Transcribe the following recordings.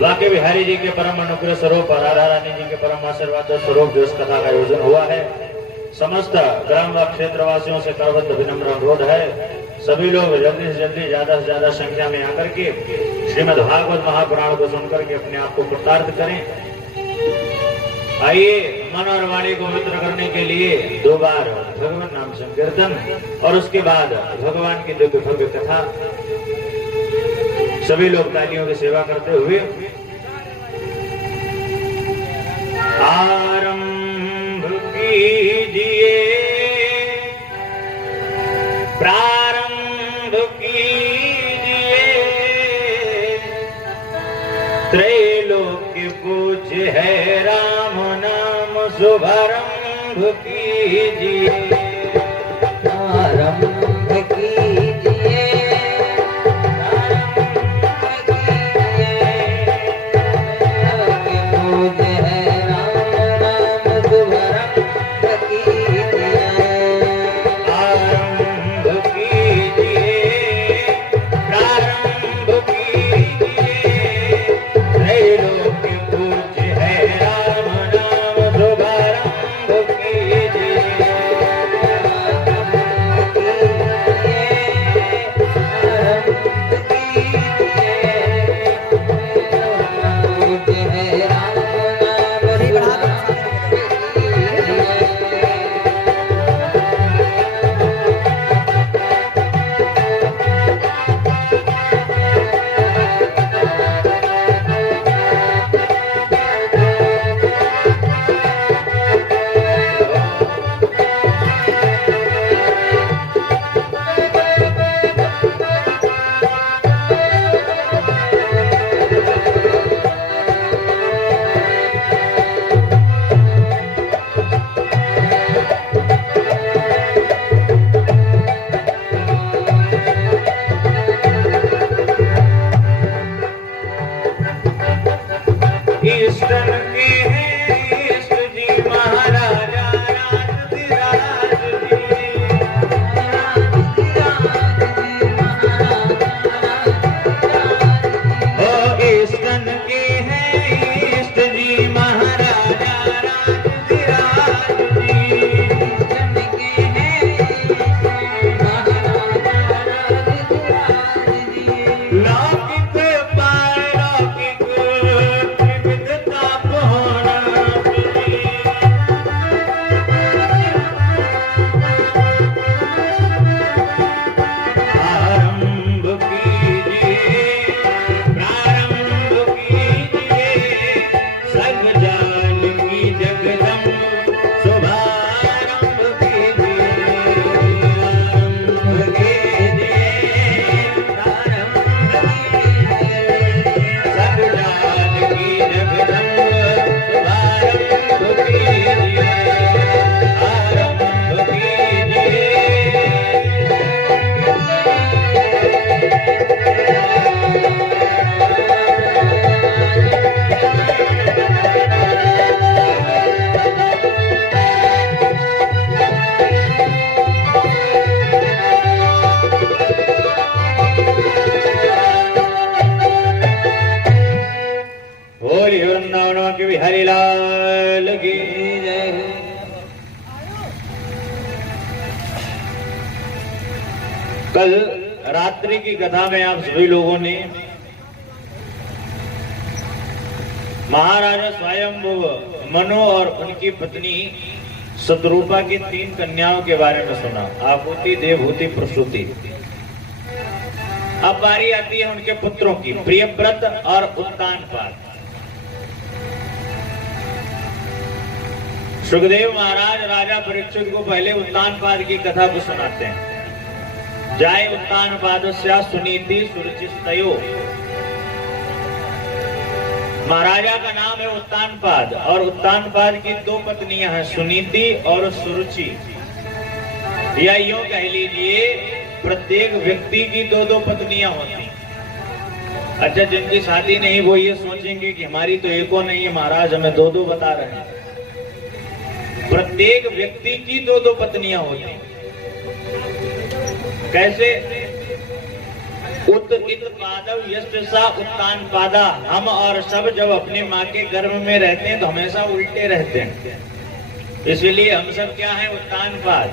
वाके बिहारी जी के परम अनुग्रह स्वरूप और राधा रानी जी के परम आशीर्वाद स्वरूप जो इस कथा का आयोजन हुआ है, समस्त ग्राम व क्षेत्र वासियों से करबद्ध विनम्र अनुरोध है, सभी लोग जल्दी से जल्दी ज्यादा से ज्यादा संख्या में आकर के श्रीमद् भागवत महापुराण को सुनकर के अपने आप को कृतार्थ करें। आइए मन और वाणी को पवित्र करने के लिए 2 बार भगवान नाम संकीर्तन और उसके बाद भगवान की दिव्य भव्य कथा। सभी लोग तालियों की सेवा करते हुए आरंभ कीजिए, प्रारंभ कीजिए, त्रैलोक्य पूज्य है राम नाम शुभारंभ कीजिए, आरंभ कीजिए, हरिलाल की जय। कल रात्रि की कथा में आप सभी लोगों ने महाराजा स्वयंभुव मनु और उनकी पत्नी शत्रुपा की 3 कन्याओं के बारे में सुना, आपूति, देवहूति, प्रसूति। अब बारी आती है उनके पुत्रों की, प्रियव्रत और उत्तानपाद। सुखदेव महाराज राजा परीक्षित को पहले उत्तानपाद की कथा को सुनाते हैं। जाय उत्तानपादस्या सुनीति सुरुचिस्तयो। महाराजा का नाम है उत्तानपाद और उत्तानपाद की 2 पत्नियां हैं, सुनीति और सुरुचि। या यूं कह लीजिए प्रत्येक व्यक्ति की 2-2 पत्नियां होती। अच्छा, जिनकी शादी नहीं वो ये सोचेंगे कि हमारी तो एको नहीं है महाराज, हमें 2-2 बता रहे हैं। प्रत्येक व्यक्ति की 2-2 पत्नियां होती। कैसे? उत इत पादव यस्ट सा उत्तान पादा। हम और सब जब अपने माँ के गर्भ में रहते हैं तो हमेशा उल्टे रहते हैं, इसलिए हम सब क्या है, उत्तान पाद।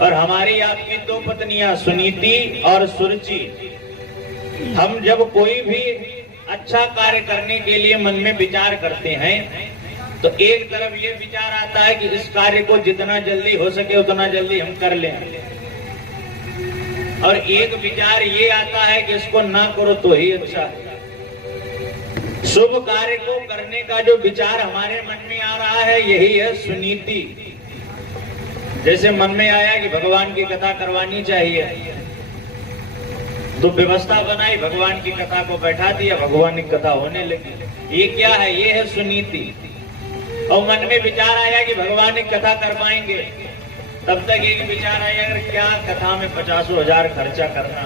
और हमारी आपकी दो पत्नियां सुनीति और सुरुचि। हम जब कोई भी अच्छा कार्य करने के लिए मन में विचार करते हैं तो एक तरफ ये विचार आता है कि इस कार्य को जितना जल्दी हो सके उतना जल्दी हम कर लें, और एक विचार ये आता है कि इसको ना करो तो ही अच्छा है। शुभ कार्य को करने का जो विचार हमारे मन में आ रहा है यही है सुनीति। जैसे मन में आया कि भगवान की कथा करवानी चाहिए तो व्यवस्था बनाई, भगवान की कथा को बैठा दिया, भगवान की कथा होने लगी। ये क्या है, ये है सुनीति। और मन में विचार आया कि भगवान की कथा कर पाएंगे, तब तक एक विचार आया अगर क्या कथा में 50,000 खर्चा करना,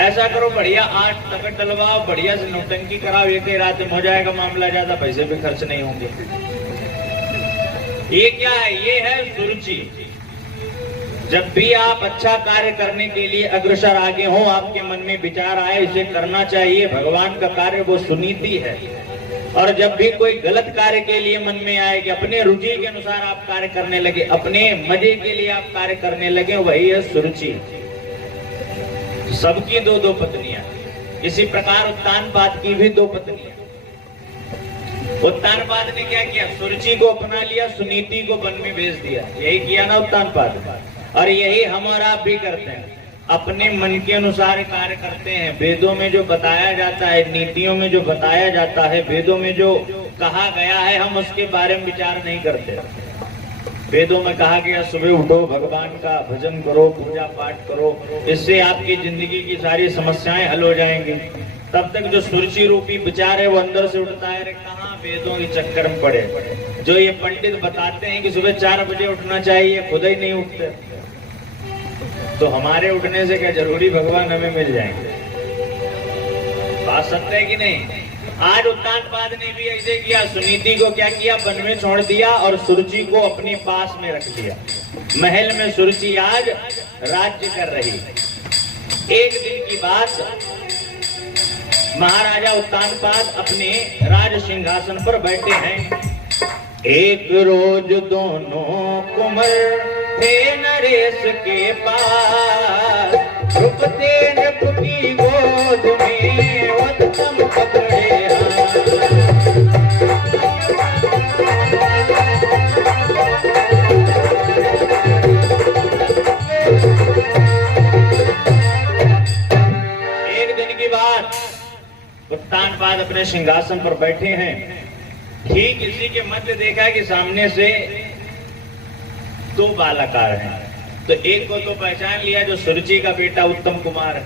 ऐसा करो बढ़िया 8 तकट डलवाओ, बढ़िया से नौटंकी कराओ, एक ही रात में हो जाएगा मामला, ज्यादा पैसे भी खर्च नहीं होंगे। ये क्या है, ये है सुरुचि। जब भी आप अच्छा कार्य करने के लिए अग्रसर आगे हो, आपके मन में विचार आए इसे करना चाहिए, भगवान का कार्य, वो सुनीति है। और जब भी कोई गलत कार्य के लिए मन में आए कि अपने रुचि के अनुसार आप कार्य करने लगे, अपने मजे के लिए आप कार्य करने लगे, वही है सुरुचि। सबकी दो दो पत्नियां, इसी प्रकार उत्तानपाद की भी 2 पत्नियां। उत्तानपाद ने क्या किया, सुरुचि को अपना लिया, सुनीति को वन में भेज दिया। यही किया ना उत्तानपाद, और यही हम और आप भी करते हैं, अपने मन के अनुसार कार्य करते हैं। वेदों में जो बताया जाता है, नीतियों में जो बताया जाता है, वेदों में जो कहा गया है, हम उसके बारे में विचार नहीं करते। वेदों में कहा गया सुबह उठो, भगवान का भजन करो, पूजा पाठ करो, इससे आपकी जिंदगी की सारी समस्याएं हल हो जाएंगी। तब तक जो सुरुचि रूपी विचार है वो अंदर से उठता है, अरे कहाँ वेदों के चक्कर में पड़े। जो ये पंडित बताते हैं कि सुबह 4 बजे उठना चाहिए, खुद ही नहीं उठते, तो हमारे उठने से क्या जरूरी भगवान हमें मिल जाएंगे? बात सत्य है कि नहीं? आज उत्तानपाद ने भी ऐसे किया, सुनीति को क्या किया, वन में छोड़ दिया और सुरुचि को अपने पास में रख लिया। महल में सुरुचि आज राज्य कर रही। एक दिन की बात, महाराजा उत्तानपाद अपने राज सिंहासन पर बैठे हैं। एक रोज दोनों कुंवर थे नरेश के पास, रुकते नृप की गोद में उत्तम पकड़े एक दिन की बात, उत्तानपाद अपने सिंहासन पर बैठे हैं। ठीक इसी के मध्य देखा कि सामने से 2 बालक आ रहे हैं। तो एक को तो पहचान लिया जो सुरुचि का बेटा उत्तम कुमार है,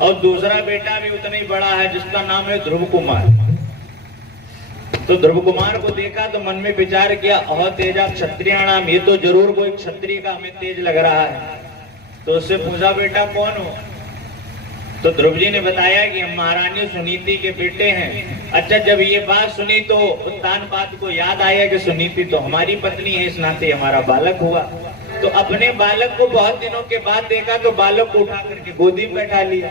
और दूसरा बेटा भी उतना ही बड़ा है जिसका नाम है ध्रुव कुमार। तो ध्रुव कुमार को देखा तो मन में विचार किया, अह तेजा क्षत्रियाणाम, ये तो जरूर कोई क्षत्रिय का हमें तेज लग रहा है। तो उससे पूछा बेटा कौन हो? तो ध्रुव जी ने बताया कि हम महारानी सुनीति के बेटे हैं। अच्छा, जब ये बात सुनी तो उत्तानपाद को याद आया कि सुनीति तो हमारी पत्नी है, इस नाते हमारा बालक हुआ। तो अपने बालक को बहुत दिनों के बाद देखा तो बालक को उठा करके गोदी में बैठा लिया।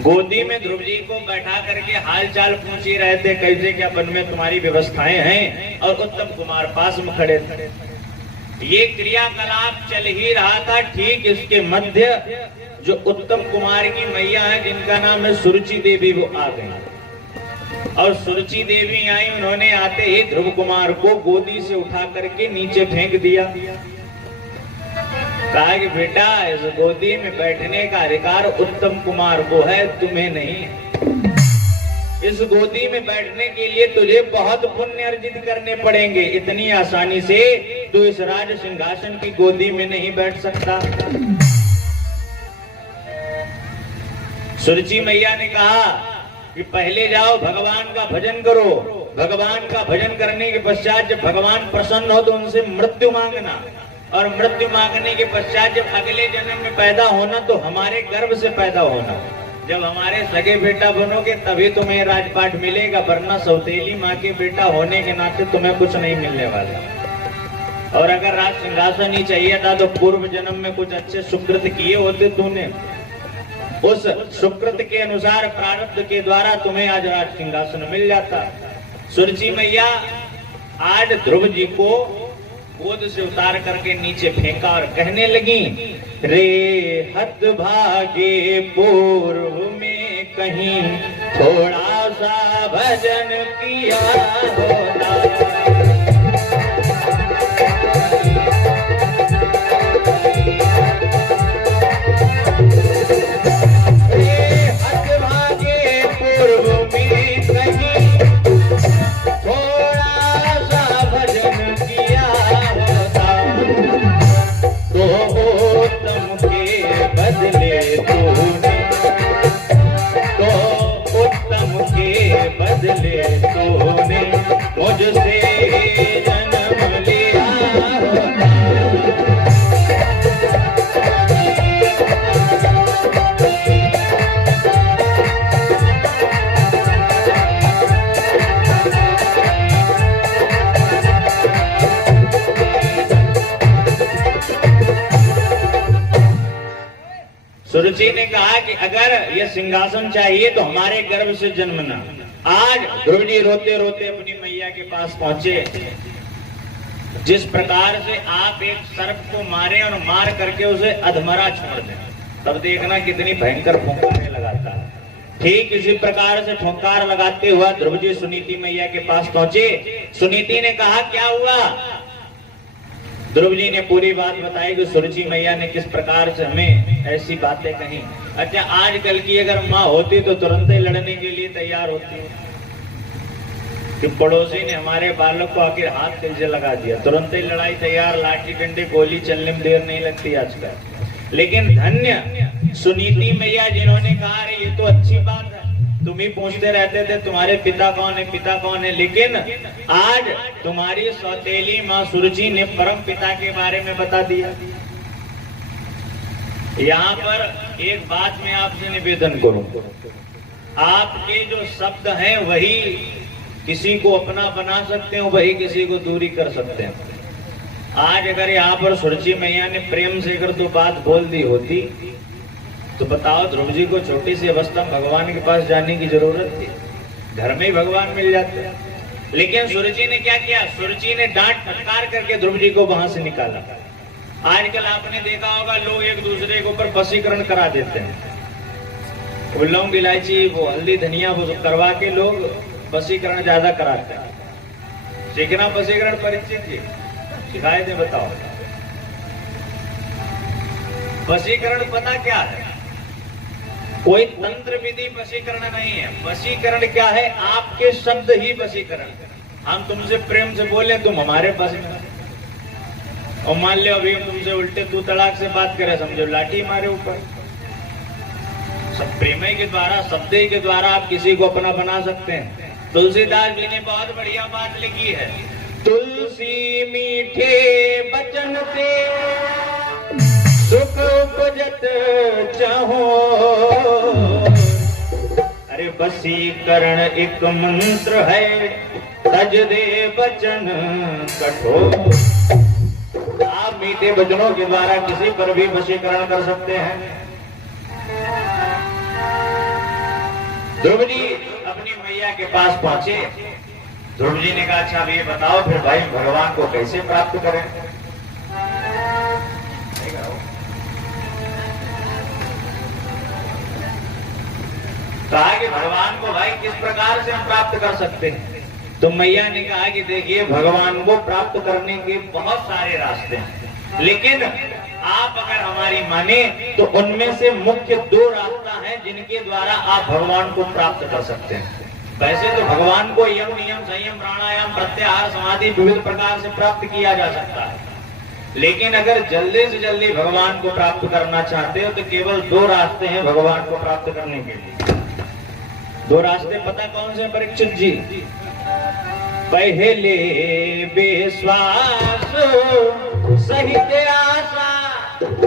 गोदी में ध्रुव जी को बैठा करके हाल चाल पूछ ही रहे थे, कैसे क्या वन में तुम्हारी व्यवस्थाएं हैं, और उत्तम कुमार पास में खड़े थे। ये क्रियाकलाप चल ही रहा था। ठीक इसके मध्य जो उत्तम कुमार की मैया है जिनका नाम है सुरुचि देवी, वो आ गई। और सुरुचि देवी आई, उन्होंने आते ही ध्रुव कुमार को गोदी से उठा करके नीचे फेंक दिया। कहा कि बेटा, इस गोदी में बैठने का अधिकार उत्तम कुमार को है, तुम्हें नहीं। इस गोदी में बैठने के लिए तुझे बहुत पुण्य अर्जित करने पड़ेंगे, इतनी आसानी से तू इस राज सिंहासन की गोदी में नहीं बैठ सकता। सुरुचि मैया ने कहा कि पहले जाओ भगवान का भजन करो, भगवान का भजन करने के पश्चात जब भगवान प्रसन्न हो तो उनसे मृत्यु मांगना, और मृत्यु मांगने के पश्चात जब अगले जन्म में पैदा होना तो हमारे गर्भ से पैदा होना। जब हमारे सगे बेटा बनोगे तभी तुम्हें राजपाट मिलेगा, वरना सौतेली माँ के बेटा होने के नाते तुम्हें कुछ नहीं मिलने वाला। और अगर राज सिंहासन ही चाहिए था तो पूर्व जन्म में कुछ अच्छे सुकृत किए होते तूने, उस सुकृत के अनुसार प्रारब्ध के द्वारा तुम्हें आज राज सिंहासन मिल जाता। सुरुचि मैया आज ध्रुव जी को गोद से उतार करके नीचे फेंका और कहने लगी, रे हद भागे पूर्व में कहीं थोड़ा सा भजन किया होता। रे हद भागे पूर्व में कहीं थोड़ा सा भजन किया होता, तो उत्तम के बदले तूने, तो उत्तम के बदले तूने मुझसे जन्म लिया होता। सुरुचि ने कहा कि अगर यह सिंहासन चाहिए तो हमारे गर्भ से जन्मना। आज ध्रुव जी रोते रोते अपनी मैया के पास पहुंचे। जिस प्रकार से आप एक सर्प को मारे और मार करके उसे अधमरा छोड़ दें, तब देखना कितनी भयंकर फुंकारें लगाता है। ठीक इसी प्रकार से फुंकार लगाते हुआ ध्रुव जी सुनीति मैया के पास पहुंचे। सुनीति ने कहा, क्या हुआ? ध्रुव जी ने पूरी बात बताई कि सुरुचि मैया ने किस प्रकार से हमें ऐसी बातें कही। अच्छा, आजकल की अगर माँ होती तो तुरंत ही लड़ने के लिए तैयार होती कि पड़ोसी ने हमारे बालक को आखिर हाथ कैसे लगा दिया, तुरंत ही लड़ाई तैयार, लाठी डंडे गोली चलने में देर नहीं लगती आजकल। लेकिन धन्य सुनीति मैया जिन्होंने कहा, अरे ये तो अच्छी बात है, तुम ही पूछते रहते थे तुम्हारे पिता कौन है, पिता कौन है, लेकिन आज तुम्हारी सौतेली माँ सुरुचि ने परम पिता के बारे में बता दिया। यहाँ पर एक बात मैं आपसे निवेदन करूं, आपके जो शब्द हैं वही किसी को अपना बना सकते हैं, वही किसी को दूरी कर सकते हैं। आज अगर यहाँ पर सुरुचि मैया ने प्रेम से अगर तो बात बोल दी होती तो बताओ, ध्रुव जी को छोटी सी अवस्था में भगवान के पास जाने की जरूरत थी? घर में ही भगवान मिल जाते। लेकिन सुरुचि ने क्या किया? सुरुचि ने डांट फटकार करके ध्रुव जी को वहां से निकाला। आजकल आपने देखा होगा, लोग एक दूसरे के ऊपर वशीकरण करा देते हैं। वो लौंग इलायची, वो हल्दी धनिया, वो करवा के लोग वशीकरण ज्यादा कराते हैं। सीखना वशीकरण परिचित जी, सिखाए थे, बताओ। वशीकरण पता क्या है? कोई तंत्र विधि वशीकरण नहीं है। वशीकरण क्या है? आपके शब्द ही वशीकरण। हम तुमसे प्रेम से बोले, तुम हमारे पास में, और मान लो अभी हम तुमसे उल्टे तू तड़ाक से बात करें, समझो लाठी हमारे ऊपर। सब प्रेम के द्वारा, शब्द के द्वारा आप किसी को अपना बना सकते हैं। तुलसीदास जी ने बहुत बढ़िया बात लिखी है, तुलसी मीठे बचन से सुख उपजत चाहो, अरे वशीकरण एक मंत्र है, तज दे वचन कठोर। आप मीठे वचनों के द्वारा किसी पर भी वशीकरण कर सकते हैं। ध्रुव जी अपनी मैया के पास पहुंचे। ध्रुव जी ने कहा, अच्छा अब ये बताओ फिर भाई भगवान को कैसे प्राप्त करें? कहा कि भगवान को भाई किस प्रकार से हम प्राप्त कर सकते हैं? तो मैया ने कहा कि देखिए, भगवान को प्राप्त करने के बहुत सारे रास्ते हैं, लेकिन आप अगर हमारी माने तो उनमें से मुख्य 2 रास्ता है जिनके द्वारा आप भगवान को प्राप्त कर सकते हैं। वैसे तो भगवान को यम नियम संयम प्राणायाम प्रत्याहार समाधि विविध प्रकार से प्राप्त किया जा सकता है, लेकिन अगर जल्दी से जल्दी भगवान को प्राप्त करना चाहते हो तो केवल 2 रास्ते हैं भगवान को प्राप्त करने के लिए। 2 रास्ते पता कौन से परीक्षित जी? पहले विश्वास सहित आशा,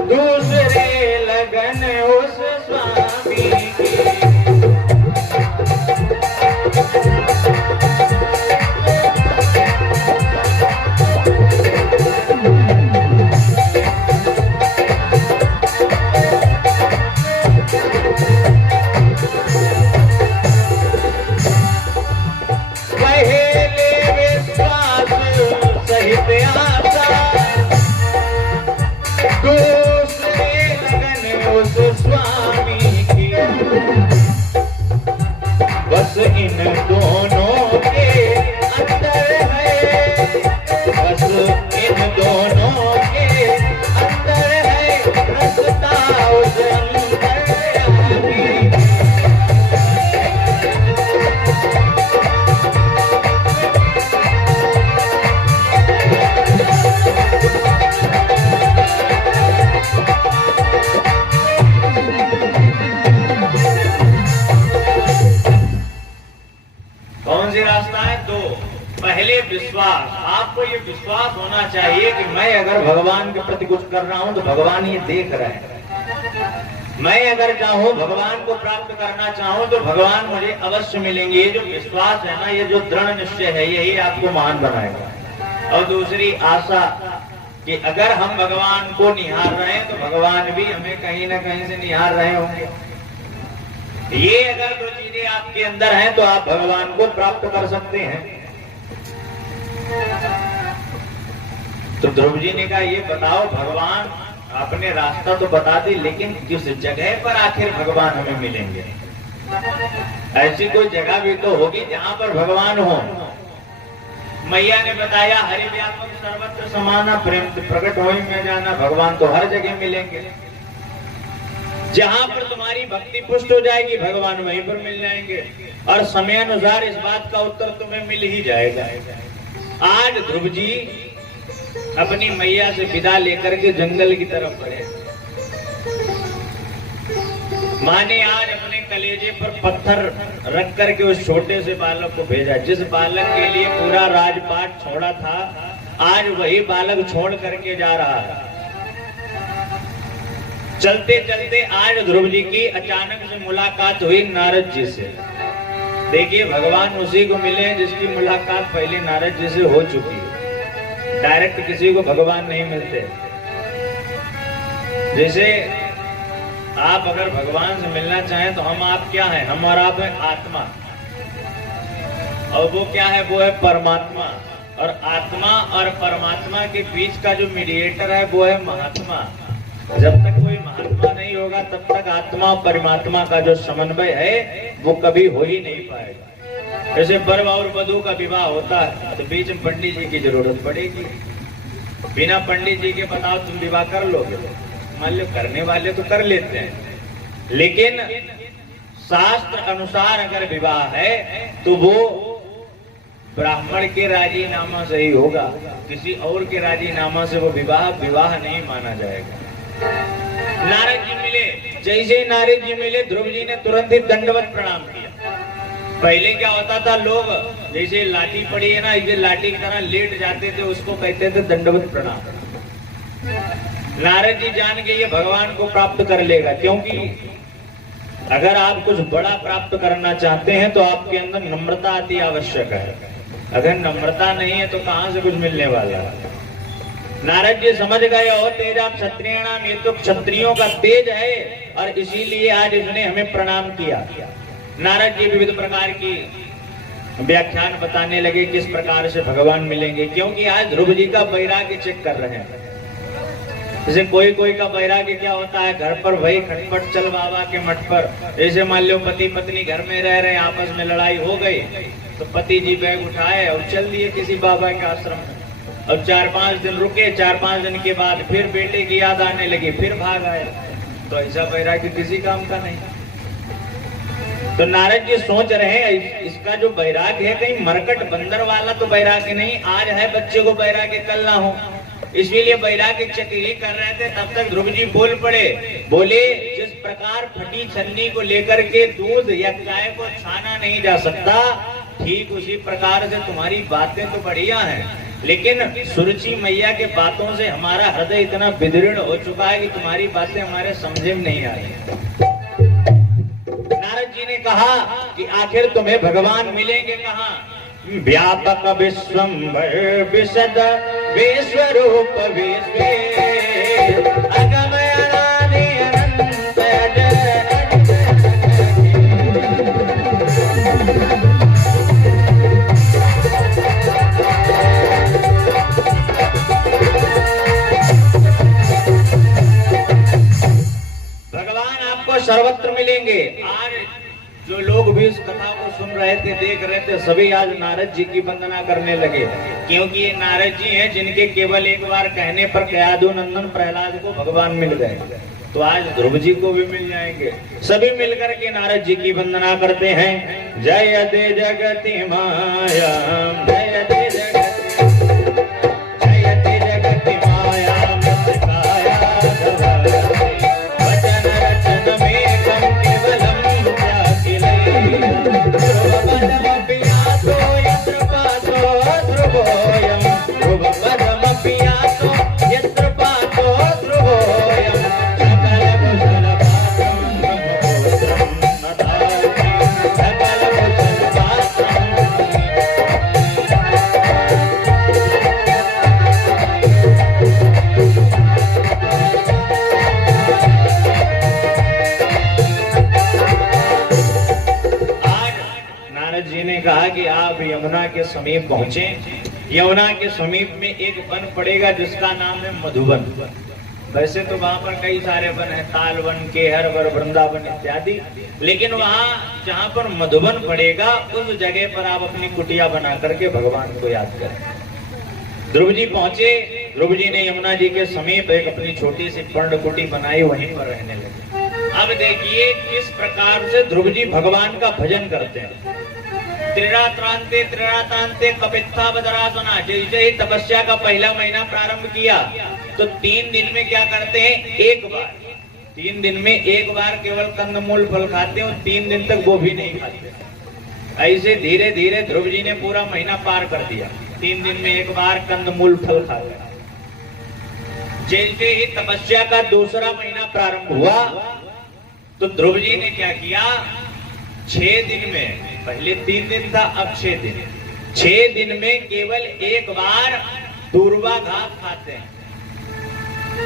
दूसरे लगन उस स्वामी की। दोनों के अंदर है, बस इन दोनों के अंदर है रास्ता उस अंतर आगे। कौन सी रास्ता है? दो। पहले विश्वास, आपको ये विश्वास होना चाहिए कि मैं अगर भगवान के प्रति कुछ कर रहा हूं तो भगवान ये देख रहे हैं। मैं अगर चाहूं भगवान को प्राप्त करना चाहूं तो भगवान मुझे अवश्य मिलेंगे। ये जो विश्वास है ना, ये जो दृढ़ निश्चय है, यही आपको महान बनाएगा। और दूसरी आशा कि अगर हम भगवान को निहार रहे हैं तो भगवान भी हमें कहीं ना कहीं से निहार रहे होंगे। ये अगर दो चीजें आपके अंदर हैं तो आप भगवान को प्राप्त कर सकते हैं। तो ध्रुव जी ने कहा, ये बताओ भगवान, आपने रास्ता तो बता दी, लेकिन किस जगह पर आखिर भगवान हमें मिलेंगे? ऐसी कोई जगह भी तो होगी जहां पर भगवान हो। मैया ने बताया, हरि व्यापक सर्वत्र समाना, प्रेम प्रकट होई में जाना। भगवान तो हर जगह मिलेंगे। जहां पर तुम्हारी भक्ति पुष्ट हो जाएगी भगवान वहीं पर मिल जाएंगे, और समय अनुसार इस बात का उत्तर तुम्हें मिल ही जाएगा। आज ध्रुव जी अपनी मैया से विदा लेकर के जंगल की तरफ बढ़े। माँ ने आज अपने कलेजे पर पत्थर रख करके उस छोटे से बालक को भेजा। जिस बालक के लिए पूरा राजपाट छोड़ा था, आज वही बालक छोड़ करके जा रहा है। चलते चलते आज ध्रुव जी की अचानक से मुलाकात हुई नारद जी से। देखिए, भगवान उसी को मिले जिसकी मुलाकात पहले नारद जी से हो चुकी है। डायरेक्ट किसी को भगवान नहीं मिलते। जैसे आप अगर भगवान से मिलना चाहें तो हम आप क्या हैं? हम और आप हैं आत्मा, और वो क्या है? वो है परमात्मा। और आत्मा और परमात्मा के बीच का जो मीडिएटर है वो है महात्मा। जब तक कोई महात्मा नहीं होगा तब तक आत्मा और परमात्मा का जो समन्वय है वो कभी हो ही नहीं पाएगा। जैसे वर और वधू का विवाह होता है तो बीच में पंडित जी की जरूरत पड़ेगी। बिना पंडित जी के बताओ तुम विवाह कर लोगे? मान लो करने वाले तो कर लेते हैं, लेकिन शास्त्र अनुसार अगर विवाह है तो वो ब्राह्मण के राजीनामा से ही होगा। किसी और के राजीनामा से वो विवाह नहीं माना जाएगा। नारद जी मिले। जैसे नारद जी मिले, ध्रुव जी ने तुरंत ही दंडवत प्रणाम किया। पहले क्या होता था, लोग जैसे लाठी पड़ी है ना, इसे लाठी की तरह लेट जाते थे, उसको कहते थे दंडवत प्रणाम। नारद जी जान गए ये भगवान को प्राप्त कर लेगा, क्योंकि अगर आप कुछ बड़ा प्राप्त करना चाहते हैं तो आपके अंदर नम्रता अति आवश्यक है। अगर नम्रता नहीं है तो कहां से कुछ मिलने वाला है? नारद जी समझ गए, और तेज आप क्षत्रियाणाम, ये तो क्षत्रियों का तेज है, और इसीलिए आज इसने हमें प्रणाम किया। नारद जी विविध प्रकार की व्याख्यान बताने लगे किस प्रकार से भगवान मिलेंगे, क्योंकि आज ध्रुव जी का वैराग्य चेक कर रहे हैं। जैसे कोई का वैराग्य क्या होता है, घर पर वही खटपट चल बाबा के मठ पर। जैसे मान लो पति पत्नी घर में रह रहे हैं, आपस में लड़ाई हो गई तो पति जी बैग उठाए और चल दिए किसी बाबा के आश्रम में। अब 4-5 दिन रुके, 4-5 दिन के बाद फिर बेटे की याद आने लगी, फिर भाग आए। तो ऐसा वैराग्य किसी काम का नहीं। तो नारद जी सोच रहे हैं इसका जो वैराग्य है कहीं मरकट बंदर वाला तो वैराग्य नहीं, आज है बच्चे को वैराग्य कल ना हो, इसलिए वैराग्य चक्री कर रहे थे। तब तक ध्रुव जी बोल पड़े, बोले जिस प्रकार फटी छन्नी को लेकर के दूध या चाय को छाना नहीं जा सकता, ठीक उसी प्रकार से तुम्हारी बातें तो बढ़िया हैं, लेकिन सुरुचि मैया के बातों से हमारा हृदय इतना विदीर्ण हो चुका है कि तुम्हारी बातें हमारे समझे में नहीं आ रही। नारद जी ने कहा कि आखिर तुम्हें भगवान मिलेंगे कहाँ? व्यापक विश्वम्भर विशद विश्वरूप विश्वे अगम अनादि अनंत भगवान आपको सर्वत्र मिलेंगे। आज जो लोग लोग भी इस कथा को सुन रहे थे, देख रहे थे, सभी आज नारद जी की वंदना करने लगे, क्योंकि ये नारद जी हैं जिनके केवल एक बार कहने पर कयादु नंदन प्रहलाद को भगवान मिल गए, तो आज ध्रुव जी को भी मिल जाएंगे। सभी मिलकर के नारद जी की वंदना करते हैं। जय दे जगति माया, जय दे जगति, जय दे जगति माया, काया वचन रचन में कम केवलम कहा कि आप यमुना के समीप पहुंचे। यमुना के समीप में एक वन पड़ेगा जिसका नाम है मधुवन। वैसे तो वहां पर कई सारे वन है, ताल वन, केहर वन, वृंदावन इत्यादि, लेकिन वहां जहां पर मधुवन पड़ेगा उस जगह पर आप अपनी कुटिया बना करके भगवान को याद करें। ध्रुव जी पहुंचे। ध्रुव जी ने यमुना जी के समीप एक अपनी छोटी सी पर्ण कुटी बनाई, वहीं पर रहने लगे। अब देखिए किस प्रकार से ध्रुव जी भगवान का भजन करते हैं। त्रिरात्रांते त्रिरातांते कपित्था बदरासना, जैसे ही तपस्या का पहला महीना प्रारंभ किया तो 3 दिन में क्या करते हैं, एक बार, 3 दिन में एक बार केवल कंदमूल फल खाते हैं और 3 दिन तक वो भी नहीं खाते। ऐसे धीरे धीरे ध्रुव जी ने पूरा महीना पार कर दिया, 3 दिन में एक बार कंदमूल फल खाते। जैसे ही तपस्या का दूसरा महीना प्रारंभ हुआ तो ध्रुव जी ने क्या किया, 6 दिन में, पहले 3 दिन था, अब 6 दिन, 6 दिन में केवल एक बार दूर्वा घास खाते हैं।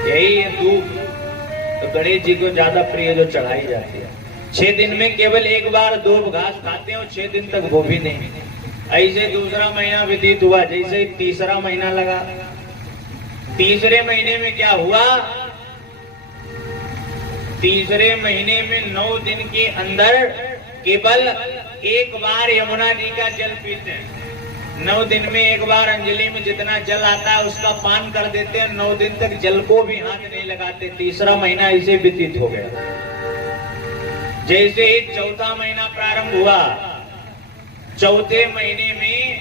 यही है दूब, तो गणेश जी को ज्यादा प्रिय जो चढ़ाई जाती है। 6 दिन में केवल एक बार दूब घास खाते हैं और 6 दिन तक वो भी नहीं। ऐसे दूसरा महीना व्यतीत हुआ, जैसे तीसरा महीना लगा। तीसरे महीने में क्या हुआ, तीसरे महीने में 9 दिन के अंदर केवल एक बार यमुना जी का जल पीते हैं। 9 दिन में एक बार अंजलि में जितना जल आता है उसका पान कर देते हैं। 9 दिन तक जल को भी हाथ नहीं लगाते। तीसरा महीना ऐसे व्यतीत हो गया। जैसे ही चौथा महीना प्रारंभ हुआ, चौथे महीने में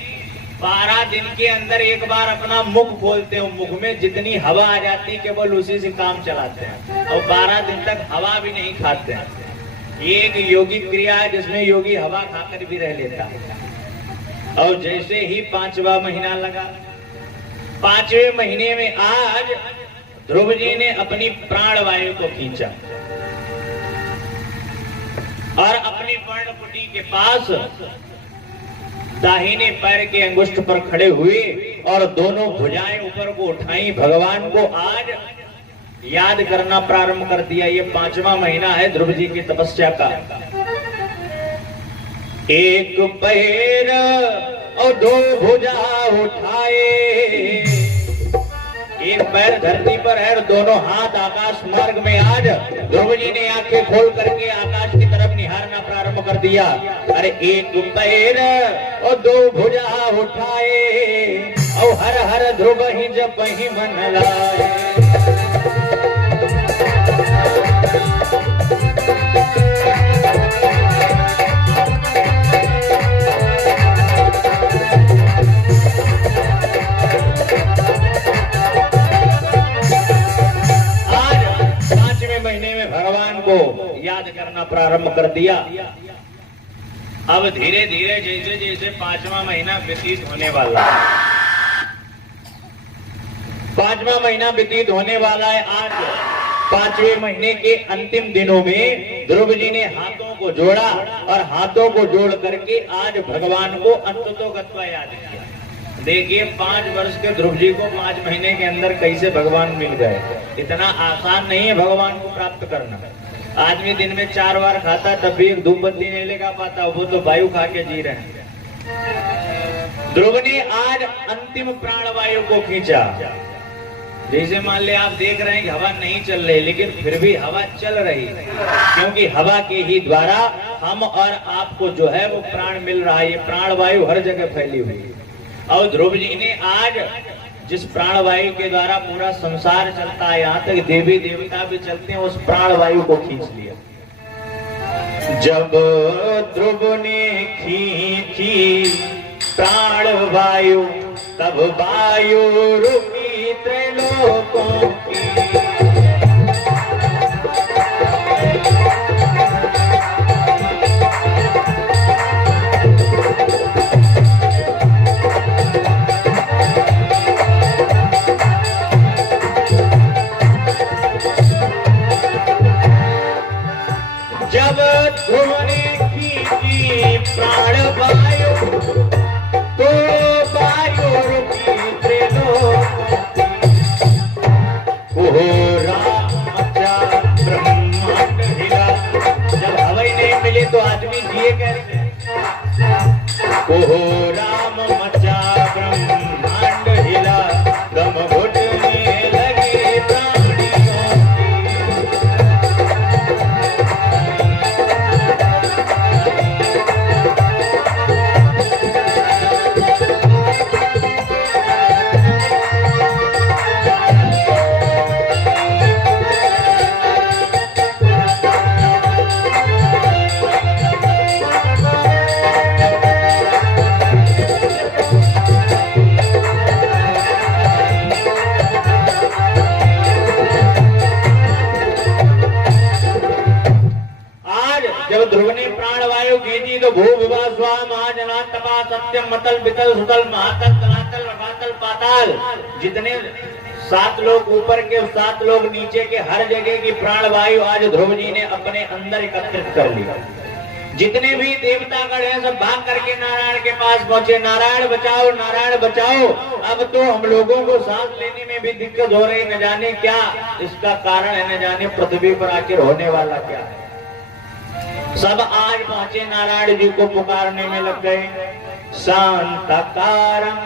12 दिन के अंदर एक बार अपना मुख खोलते हो, मुख में जितनी हवा आ जाती है केवल उसी से काम चलाते हैं और 12 दिन तक हवा भी नहीं खाते हैं। ये एक योगी क्रिया है जिसमें योगी हवा खाकर भी रह लेता है। और जैसे ही 5वां महीना लगा, 5वें महीने में आज ध्रुव जी ने अपनी प्राण वायु को खींचा और अपनी पर्णकुटी के पास दाहिने पैर के अंगुष्ठ पर खड़े हुए और दोनों भुजाएं ऊपर को उठाई। भगवान को आज याद करना प्रारंभ कर दिया। ये 5वां महीना है ध्रुव जी की तपस्या का। एक पैर और 2 भुजा उठाए, एक पैर धरती पर है और दोनों हाथ आकाश मार्ग में। आज ध्रुव जी ने आंखें खोल करके आकाश की तरफ निहारना प्रारंभ कर दिया। अरे एक पैर और 2 भुजा उठाए और हर हर ध्रुव ही जब ही मन लाए। याद करना प्रारंभ कर दिया। अब धीरे धीरे जैसे जैसे 5वां महीना व्यतीत होने वाला है, 5वां महीना व्यतीत होने वाला है। आज 5वें महीने के अंतिम दिनों में ध्रुव जी ने हाथों को जोड़ा और हाथों को जोड़ करके आज भगवान को अंततोगत्वा याद किया। देखिए 5 वर्ष के ध्रुव जी को 5 महीने के अंदर कैसे भगवान मिल गए। इतना आसान नहीं है भगवान को प्राप्त करना। आदमी दिन में 4 बार खाता तब भी एक धूप बत्ती नहीं लगा पाता, वो तो वायु खा के जी रहे हैं। ध्रुव ने आज अंतिम प्राण वायु को खींचा। जैसे मान ले आप देख रहे हैं कि हवा नहीं चल रही, लेकिन फिर भी हवा चल रही है, क्योंकि हवा के ही द्वारा हम और आपको जो है वो प्राण मिल रहा है। ये प्राणवायु हर जगह फैली हुई है और ध्रुव जी ने आज जिस प्राणवायु के द्वारा पूरा संसार चलता है, यहाँ तक देवी देवता भी चलते हैं, उस प्राणवायु को खींच लिया। जब ध्रुव ने खींची प्राणवायु तब वायु रुकी त्रिलोकों की। जब ध्रुव ने खींची प्राणवायु तो वायु रुकी त्रिलोकों की। कोहरा मचा ब्रह्मांड हिला। जब हवाई नहीं मिली तो आदमी जिए कैसे? कोहराम मचा ब्रह्मांड हिला, दम घुटने लगे प्राणियों की। जब ध्रुव ने प्राणवायु खींची तो भू विवाह स्वा महाजना तपा सत्यम मतल बितल सुतल महातल तनातल रवातल पाताल, जितने 7 लोग ऊपर के 7 लोग नीचे के हर जगह की प्राणवायु आज ध्रुव जी ने अपने अंदर एकत्रित कर लिया। जितने भी देवतागण हैं सब भाग करके नारायण के पास पहुंचे। नारायण बचाओ, नारायण बचाओ। अब तो हम लोगों को सांस लेने में भी दिक्कत हो रही, न जाने क्या इसका कारण है, न जाने पृथ्वी पर आखिर होने वाला क्या है। सब आज पहुंचे, नारायण जी को पुकारने में लग गए। शांतकारं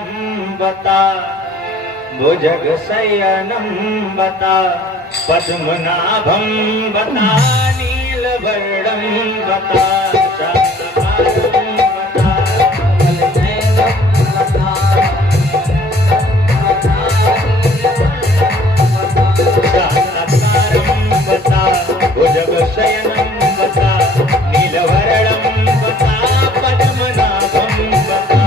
बता, भुजग शयनं बता, पद्मनाभं बता, नीलवर्णं बता। शांतकारं बता, शांतकारं बता, भुजग शयनं बता, नीलवर्णं बता, पद्मनाभं बता।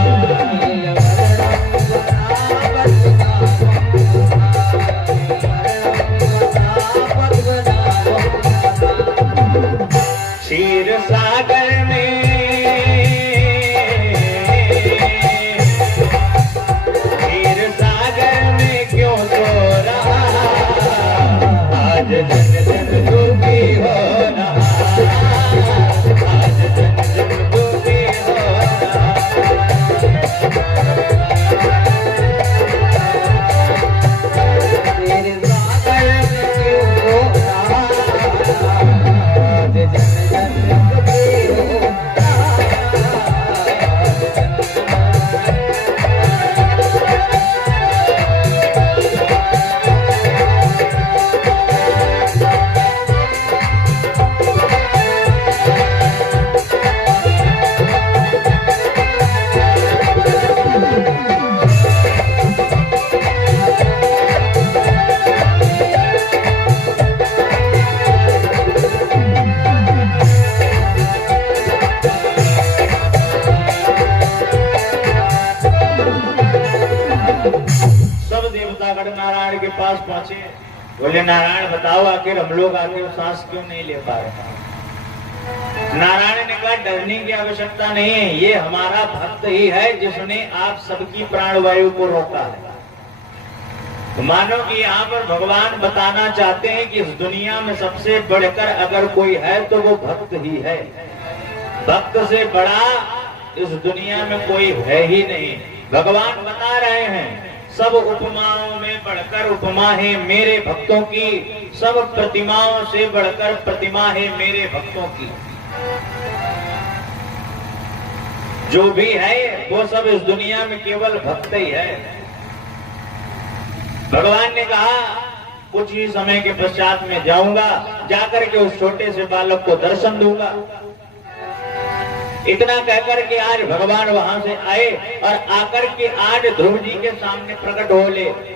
क्षीर सागर में, क्षीर सागर में क्यों सो रहा, आज जन जन दुखी हो रहा, आज जन जन दुखी हो रहा। क्षीर सागर में क्यों सो रहा, आज जन जन दुखी हो रहा। सब देवतागण नारायण के पास पहुंचे, बोले नारायण बताओ आखिर हम लोग आखिर सांस क्यों नहीं ले पा रहे। नारायण ने कहा डरने की आवश्यकता नहीं है, ये हमारा भक्त ही है जिसने आप सबकी प्राणवायु को रोका है। तो मानो कि यहाँ पर भगवान बताना चाहते हैं कि इस दुनिया में सबसे बढ़कर अगर कोई है तो वो भक्त ही है। भक्त से बड़ा इस दुनिया में कोई है ही नहीं। भगवान बता रहे हैं सब उपमाओं में बढ़कर उपमा है मेरे भक्तों की, सब प्रतिमाओं से बढ़कर प्रतिमा है मेरे भक्तों की। जो भी है वो सब इस दुनिया में केवल भक्त ही है। भगवान ने कहा कुछ ही समय के पश्चात में जाऊंगा, जाकर के उस छोटे से बालक को दर्शन दूंगा। इतना कहकर के आज भगवान वहां से आए और आकर के आज ध्रुव जी के सामने प्रकट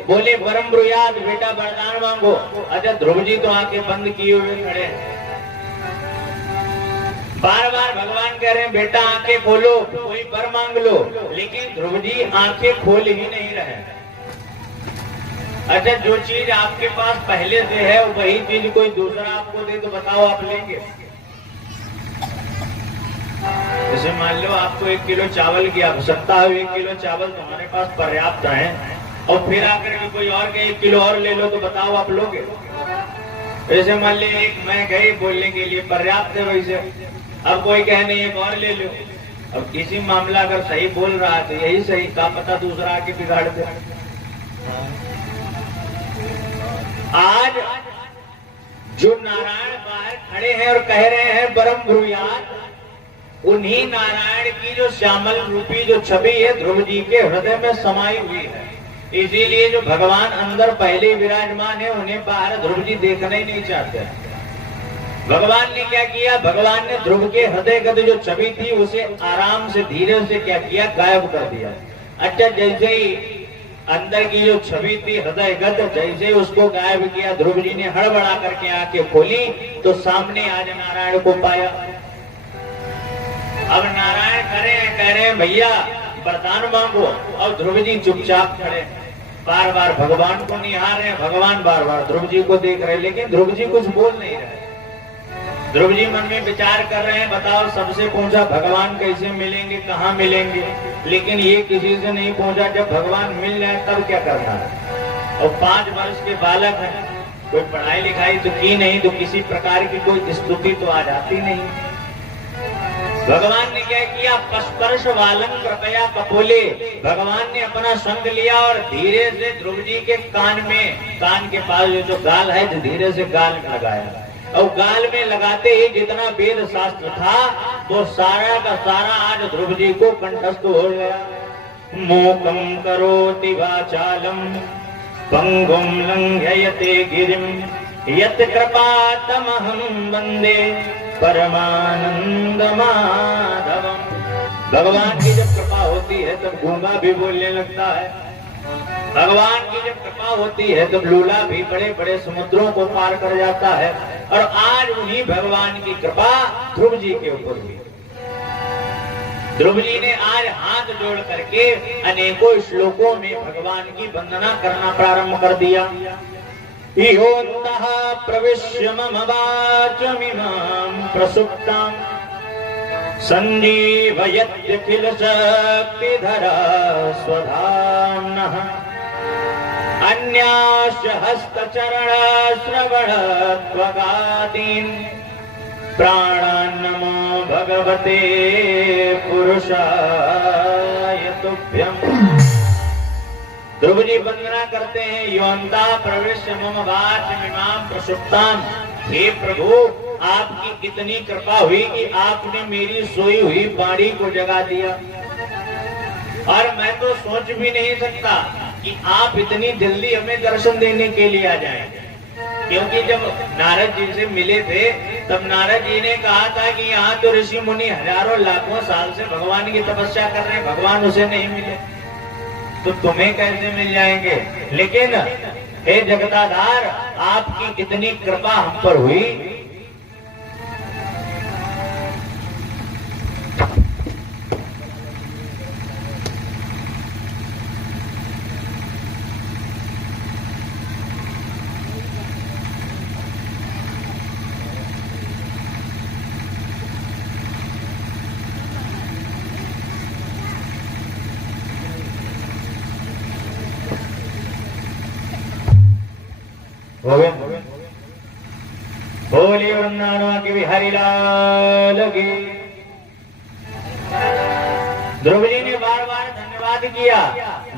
बोले परम ब्रुयाद बेटा वरदान मांगो। अच्छा ध्रुव जी तो आंखें बंद किए हुए खड़े हैं। बार बार भगवान कह रहे हैं बेटा आंखें खोलो, कोई वर मांग लो, लेकिन ध्रुव जी आंखें खोल ही नहीं रहे। अच्छा जो चीज आपके पास पहले से है वही चीज कोई दूसरा आपको दे तो बताओ आप लेंगे? जैसे मान लो आपको 1 किलो चावल की आवश्यकता है, 1 किलो चावल तुम्हारे पास पर्याप्त है और फिर आकर के कोई और के 1 किलो और ले लो तो बताओ आप लोगे? वैसे मान लो एक मैं गई बोलने के लिए पर्याप्त है, वैसे अब कोई कहे नहीं एक और ले लो। अब किसी मामला अगर सही बोल रहा है तो यही सही, का पता दूसरा आके बिगाड़ दे। आज जो नारायण बाहर खड़े हैं और कह रहे हैं परम ब्रुयाद, उन्हीं नारायण की जो श्यामल रूपी जो छवि है ध्रुव जी के हृदय में समाई हुई है। इसीलिए जो भगवान अंदर पहले विराजमान है उन्हें बाहर ध्रुव जी देखना ही नहीं चाहते। भगवान ने क्या किया, भगवान ने ध्रुव के हृदयगत जो छवि थी उसे आराम से धीरे से क्या किया, गायब कर दिया। अच्छा जैसे ही अंदर की जो छवि थी हृदयगत, जैसे ही उसको गायब किया, ध्रुव जी ने हड़बड़ा करके आंखें खोली तो सामने आज नारायण को पाया। अब नारायण कह रहे हैं भैया वरदान मांगो, और ध्रुव जी चुपचाप खड़े बार बार भगवान को निहार रहे हैं। भगवान बार बार ध्रुव जी को देख रहे हैं, लेकिन ध्रुव जी कुछ बोल नहीं रहे। ध्रुव जी मन में विचार कर रहे हैं, बताओ सबसे पूछा भगवान कैसे मिलेंगे, कहाँ मिलेंगे, लेकिन ये किसी से नहीं पूछा। जब भगवान मिल जाए तब क्या करना है। और 5 वर्ष के बालक हैं, कोई पढ़ाई लिखाई तो की नहीं, तो किसी प्रकार की कोई स्तुति तो आ जाती नहीं। भगवान ने क्या किया, स्पर्श वालन कृपया कपोले, भगवान ने अपना संग लिया और धीरे से ध्रुव जी के कान के पास जो गाल है जो धीरे से गाल में लगाया। और गाल में लगाते ही जितना वेद शास्त्र था वो सारा का सारा आज ध्रुव जी को कंठस्थ हो गया। मूकम करोति वाचालम पंगुम लंघयते गिरिम यत कृपातमहं वंदे परमानंद माधवम। भगवान की जब कृपा होती है तब गूंगा भी बोलने लगता है। भगवान की जब कृपा होती है तब लूला भी बड़े बड़े समुद्रों को पार कर जाता है। और आज उन्हीं भगवान की कृपा ध्रुव जी के ऊपर हुई। ध्रुव जी ने आज हाथ जोड़ करके अनेकों श्लोकों में भगवान की वंदना करना प्रारंभ कर दिया। इहोन्तः प्रविश्य मम वाचमिमां प्रसुप्तां संजीवयत्यखिल शक्तिधरा स्वधाम्नः अन्याश्च हस्तचरण श्रवण त्वगादीन् प्राणान् नमो भगवते पुरुषाय तुभ्यम्। ध्रुव जी वंदना करते हैं, योन्ता प्रविश्य मम वाचमिमां प्रसुप्तां। हे प्रभु आपकी कितनी कृपा हुई कि आपने मेरी सोई हुई वाणी को जगा दिया। और मैं तो सोच भी नहीं सकता कि आप इतनी जल्दी हमें दर्शन देने के लिए आ जाएंगे। क्योंकि जब नारद जी से मिले थे तब नारद जी ने कहा था कि यहाँ तो ऋषि मुनि हजारों लाखों साल से भगवान की तपस्या कर रहे हैं, भगवान उसे नहीं मिले तो तुम्हें कैसे मिल जाएंगे। लेकिन हे जगदाधार आपकी कितनी कृपा हम पर हुई। बोलिए वृंदावन के बिहारी लाल की। ध्रुव जी ने बार बार धन्यवाद किया।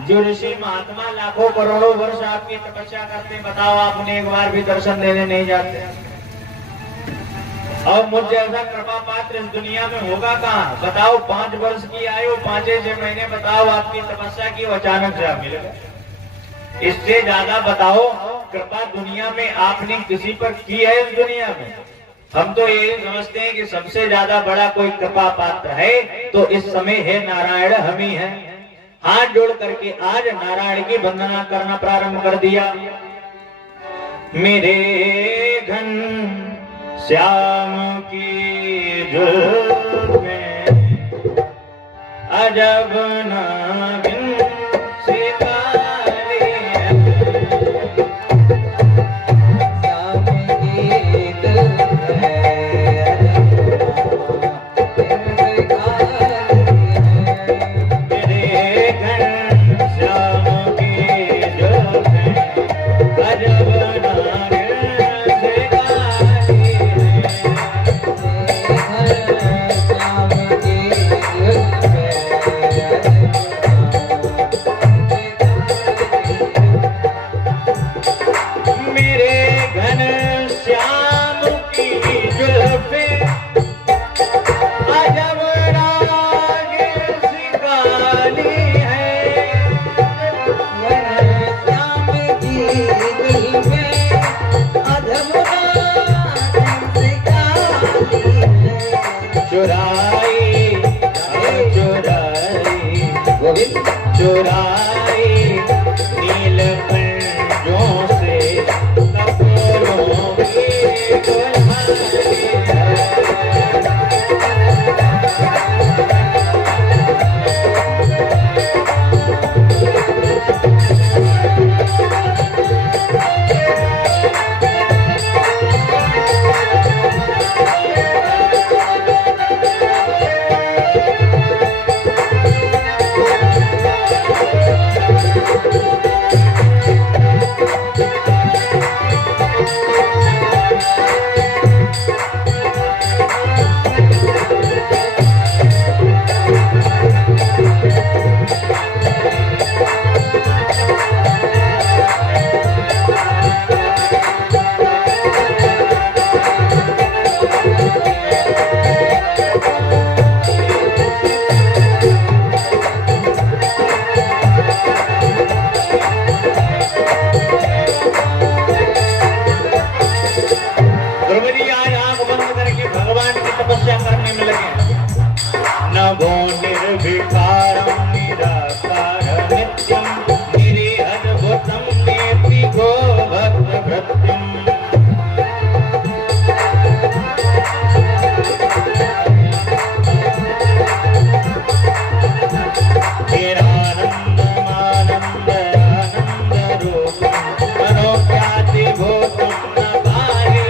जो ऋषि महात्मा लाखों करोड़ों वर्ष आपकी तपस्या करते, बताओ आप उन्हें एक बार भी दर्शन देने नहीं जाते। और मुझ जैसा कृपा पात्र इस दुनिया में होगा कहाँ। बताओ 5 वर्ष की आयु 5-6 महीने, बताओ आपकी तपस्या की अचानक से मिल गए। इससे ज्यादा बताओ कृपा दुनिया में आपने किसी पर की है इस दुनिया में? हम तो ये समझते हैं कि सबसे ज्यादा बड़ा कोई कृपा पात्र है तो इस समय है नारायण हम ही हैं। हाथ जोड़ करके आज नारायण की वंदना करना प्रारंभ कर दिया। मेरे घन श्याम की जुल्फें अजब नागिन से काली है। श्याम की जुल्फें मेरे घन श्याम की जुल्फें अजब नागिन से काली है। मेरे घन श्याम की जुल्फें अजब नागिन सी काली है। श्याम की जुल्फें अधम नागिन काली है। चुराई चुराई गोविंद चुराई नीलकंठों से कपोलों की गुलाली द्रौपदी आज आंख बंद करके भगवान की तपस्या करने में लगे। नभो निर्विकारं निराकारं नित्यं निरीहद्भुतं नेतिको भक्तभृत्यम्। निरानन्दमानन्दरूपं मनोज्ञातिभूतं न बाहे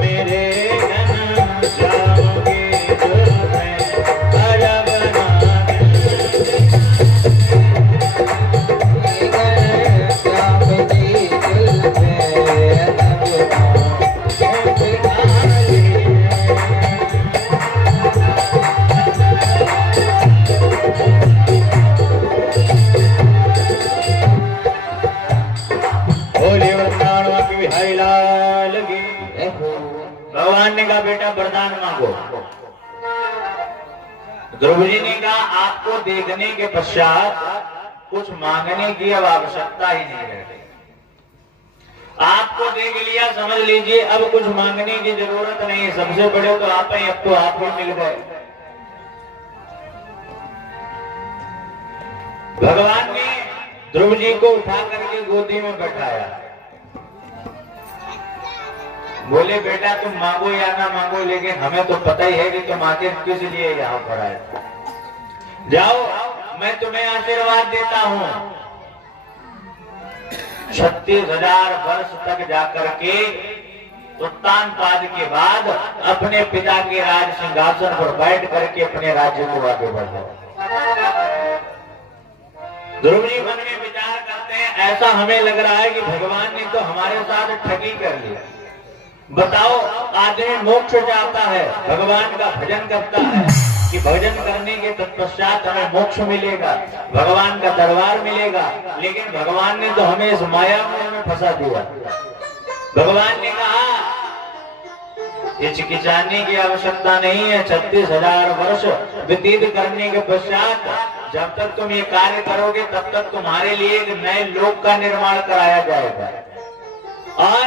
मेरे घन श्याम की जुल्फें अजब नागिन श्याम की जुल्फें अधम काली बोले वृंदावन की बिहारी लाल की। भगवान ने कहा बेटा वरदान मांगो। द्रौपदी ने कहा आपको देखने के पश्चात कुछ मांगने की अब आवश्यकता ही नहीं रह गई। आपको देख लिया समझ लीजिए अब कुछ मांगने की जरूरत नहीं है। सबसे बड़े तो आप हैं, अब तो आप ही मिल गए। भगवान ने ध्रुव जी को उठा करके गोदी में बैठाया। बोले बेटा तुम मांगो या ना मांगो, लेकिन हमें तो पता ही है कि तुम आखिर किस लिए यहाँ पर आए। जाओ मैं तुम्हें आशीर्वाद देता हूँ। 36,000 वर्ष तक जाकर के उत्तानपाद के बाद अपने पिता के राज सिंहासन पर बैठ करके अपने राज्य को आगे बढ़ाओ। ध्रुव जी मन में विचार करते हैं ऐसा हमें लग रहा है कि भगवान ने तो हमारे साथ ठगी कर लिया। बताओ आदमी मोक्ष चाहता है, भगवान का भजन करता है कि भजन करने के तत्पश्चात हमें मोक्ष मिलेगा, भगवान का दरबार मिलेगा, लेकिन भगवान ने तो हमें इस माया में फंसा दिया। भगवान ने कहा हिचकिचाने की आवश्यकता नहीं है। 36,000 वर्ष व्यतीत करने के पश्चात जब तक तुम ये कार्य करोगे तब तक तुम्हारे लिए एक नए लोक का निर्माण कराया जाएगा, और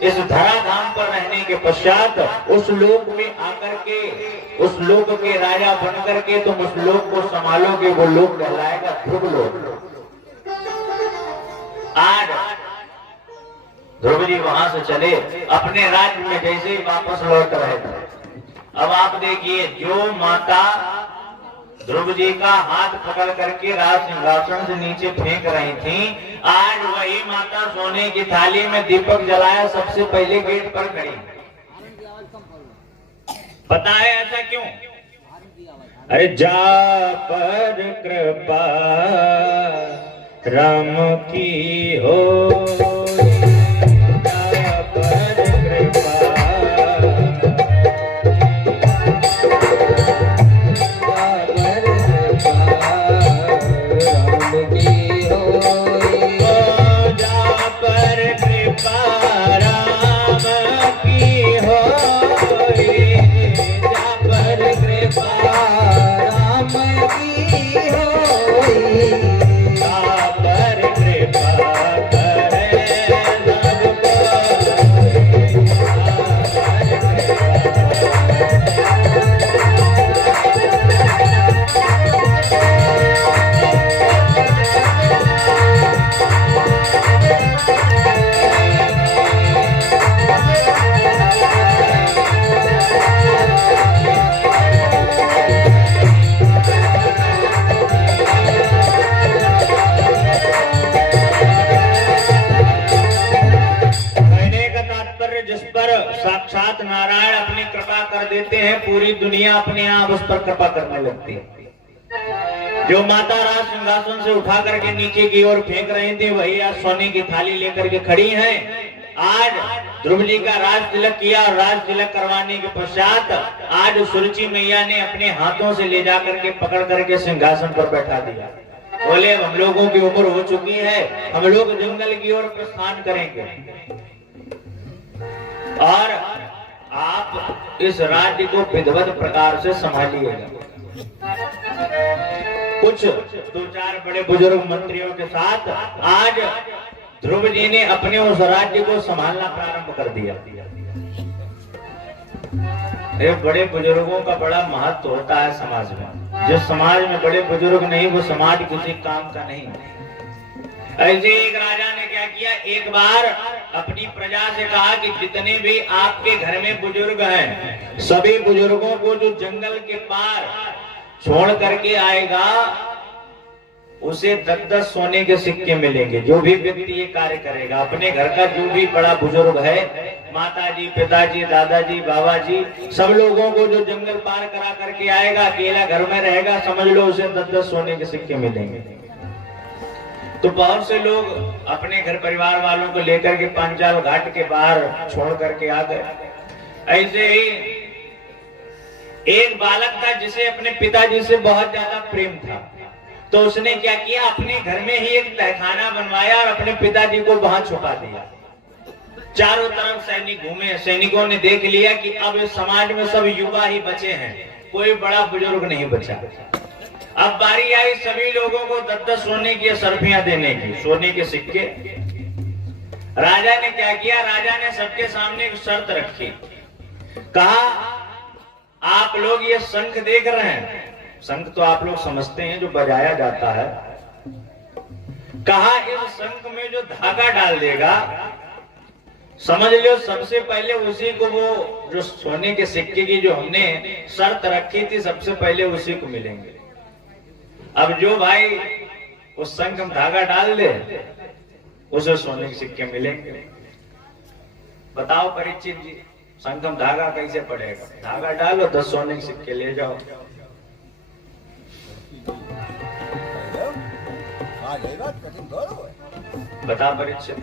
इस धराधाम पर रहने के पश्चात उस लोक में आकर के, उस लोक के राजा बनकर के तुम उस लोक को संभालोगे। वो लोक कहलाएगा ध्रुव लोक। आज ध्रुव जी वहां से चले, अपने राज्य में जैसे ही वापस लौट रहे थे। अब आप देखिए, जो माता ध्रुव जी का हाथ पकड़ करके राज सिंहासन से नीचे फेंक रही थी, आज वही माता सोने की थाली में दीपक जलाया सबसे पहले गेट पर खड़ी। पता है ऐसा क्यों? अरे जा पर कृपा राम की हो, जा पर कृपा साक्षात नारायण अपनी कृपा कर देते हैं, पूरी दुनिया अपने आप उस पर कृपा करने लगती है। जो माता राज सिंहासन से उठा करके नीचे की ओर फेंक रही थी, वही आज सोने की थाली लेकर के खड़ी हैं। आज ध्रुव जी का राज तिलक किया, और राज तिलक करवाने के पश्चात आज सुरुचि मैया ने अपने हाथों से ले जाकर के पकड़ करके सिंहासन पर बैठा दिया। बोले, हम लोगों की उम्र हो चुकी है, हम लोग जंगल की ओर प्रस्थान करेंगे, और आप इस राज्य को विधिवत प्रकार से संभालिएगा। कुछ 2-4 बड़े बुजुर्ग मंत्रियों के साथ आज ध्रुव जी ने अपने उस राज्य को संभालना प्रारंभ कर दिया। ये बड़े बुजुर्गों का बड़ा महत्व होता है समाज में। जिस समाज में बड़े बुजुर्ग नहीं, वो समाज किसी काम का नहीं। ऐसे एक राजा ने क्या किया, एक बार अपनी प्रजा से कहा कि जितने भी आपके घर में बुजुर्ग हैं, सभी बुजुर्गों को जो जंगल के पार छोड़ करके आएगा, उसे 10-10 सोने के सिक्के मिलेंगे। जो भी व्यक्ति ये कार्य करेगा, अपने घर का जो भी बड़ा बुजुर्ग है, माताजी, पिताजी, दादाजी, बाबा जी, सब लोगों को जो जंगल पार करा करके आएगा, अकेला घर में रहेगा, समझ लो उसे 10-10 सोने के सिक्के मिलेंगे। तो बहुत से लोग अपने घर परिवार वालों को लेकर के पांचाल घाट के बाहर छोड़ करके आ गए। ऐसे ही एक बालक था जिसे अपने पिताजी से बहुत ज्यादा प्रेम था, तो उसने क्या किया, अपने घर में ही एक तहखाना बनवाया और अपने पिताजी को वहां छुपा दिया। चारों तरफ सैनिक घूमे, सैनिकों ने देख लिया कि अब इस समाज में सब युवा ही बचे हैं, कोई बड़ा बुजुर्ग नहीं बचा। अब बारी आई सभी लोगों को 10-10 सोने की सरफियां देने की, सोने के सिक्के। राजा ने क्या किया, राजा ने सबके सामने एक शर्त रखी। कहा, आप लोग ये शंख देख रहे हैं, शंख तो आप लोग समझते हैं जो बजाया जाता है। कहा, इस शंख में जो धागा डाल देगा, समझ लो सबसे पहले उसी को, वो जो सोने के सिक्के की जो हमने शर्त रखी थी, सबसे पहले उसी को मिलेंगे। अब जो भाई उस शंख में धागा डाल दे, उसे सोने के सिक्के मिलेंगे। बताओ परीक्षित जी, शंख में धागा कैसे पड़ेगा? धागा डालो, 10 सोने के सिक्के ले जाओ। बता परीक्षित।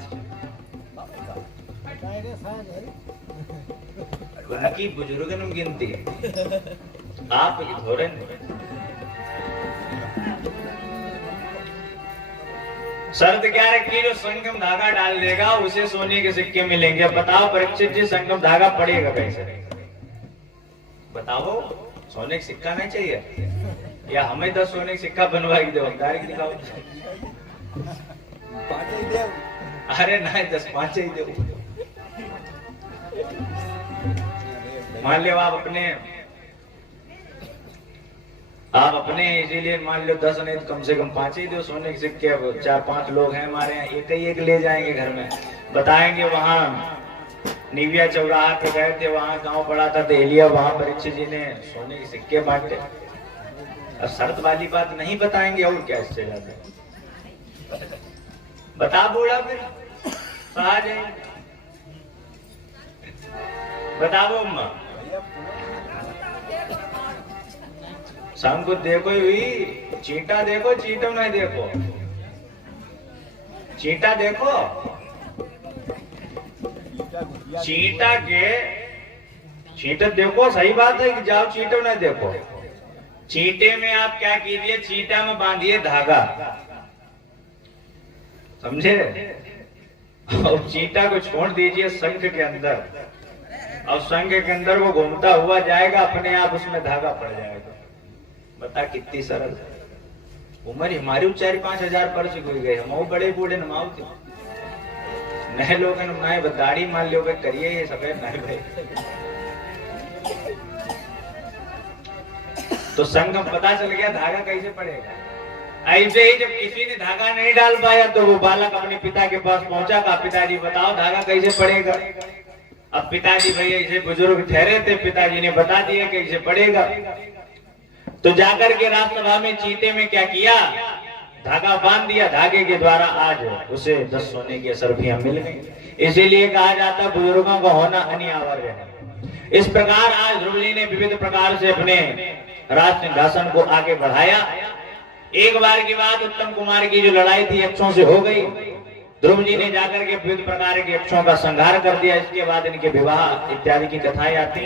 उनकी बुजुर्गन गिनती आप धोरण शर्त क्या रखी? जो संगम धागा डाल देगा उसे सोने के सिक्के मिलेंगे। अब बताओ परीक्षित जी, संगम धागा पड़ेगा कैसे? बताओ, सोने का सिक्का नहीं चाहिए या हमें 10 सोने का सिक्का बनवा के दो, डायरेक्ट दिखाओ। अरे नहीं, 10 5 ही दो। मान लो आप अपने इसीलिए मान लो 10 नहीं तो कम से कम 5 ही दो सोने के सिक्के। अब 4-5 लोग हैं हमारे यहाँ, एक ही एक ले जाएंगे घर में, बताएंगे वहां निविया चौराहा पे गए थे, वहां गांव पड़ा था देहलिया, वहां परीक्षित जी ने सोने के सिक्के बांटे। अब शर्त वाली बात नहीं बताएंगे और क्या इससे ज्यादा? बता बूढ़ा फिर आ जाए, बताओ अम्मा। शाम को देखो हुई चींटा, देखो चींटा नहीं देखो, चींटा देखो, चींटा के चींटा देखो। सही बात है कि जाओ चींटा नहीं देखो। चींटे में आप क्या कीजिए, चींटा में बांधिए धागा, समझे? और चींटा को छोड़ दीजिए शंख के अंदर, और शंख के अंदर वो घूमता हुआ जाएगा, अपने आप उसमें धागा पड़ जाएगा। बता कितनी सरल है। उम्र हमारी 4-5 हजार पर से कोई गए, हम बड़े बूढ़े नमाओ थे नए लोग नए दाढ़ी मान लो करिए ये सफेद नए भाई। तो संगम पता चल गया धागा कैसे पड़ेगा। ऐसे ही जब किसी ने धागा नहीं डाल पाया तो वो बालक अपने पिता के पास पहुंचा, कहा पिताजी बताओ धागा कैसे पड़ेगा। अब पिताजी भाई ऐसे बुजुर्ग ठहरे थे, पिताजी ने बता दिया कैसे पड़ेगा। तो जाकर के राजसभा में चीते में क्या किया, धागा बांध दिया, धागे के द्वारा आज उसे 10 सोने की असरफियां मिल गई। इसीलिए कहा जाता बुजुर्गों का होना अनिवार्य है। इस प्रकार आज ध्रुव जी ने विविध प्रकार से अपने राज सिंहासन को आगे बढ़ाया। एक बार की बात, उत्तम कुमार की जो लड़ाई थी यक्षों से हो गई। ध्रुव जी ने जाकर के विविध प्रकार के यक्षों का संहार कर दिया। इसके बाद इनके विवाह इत्यादि की कथाएं आती हैं।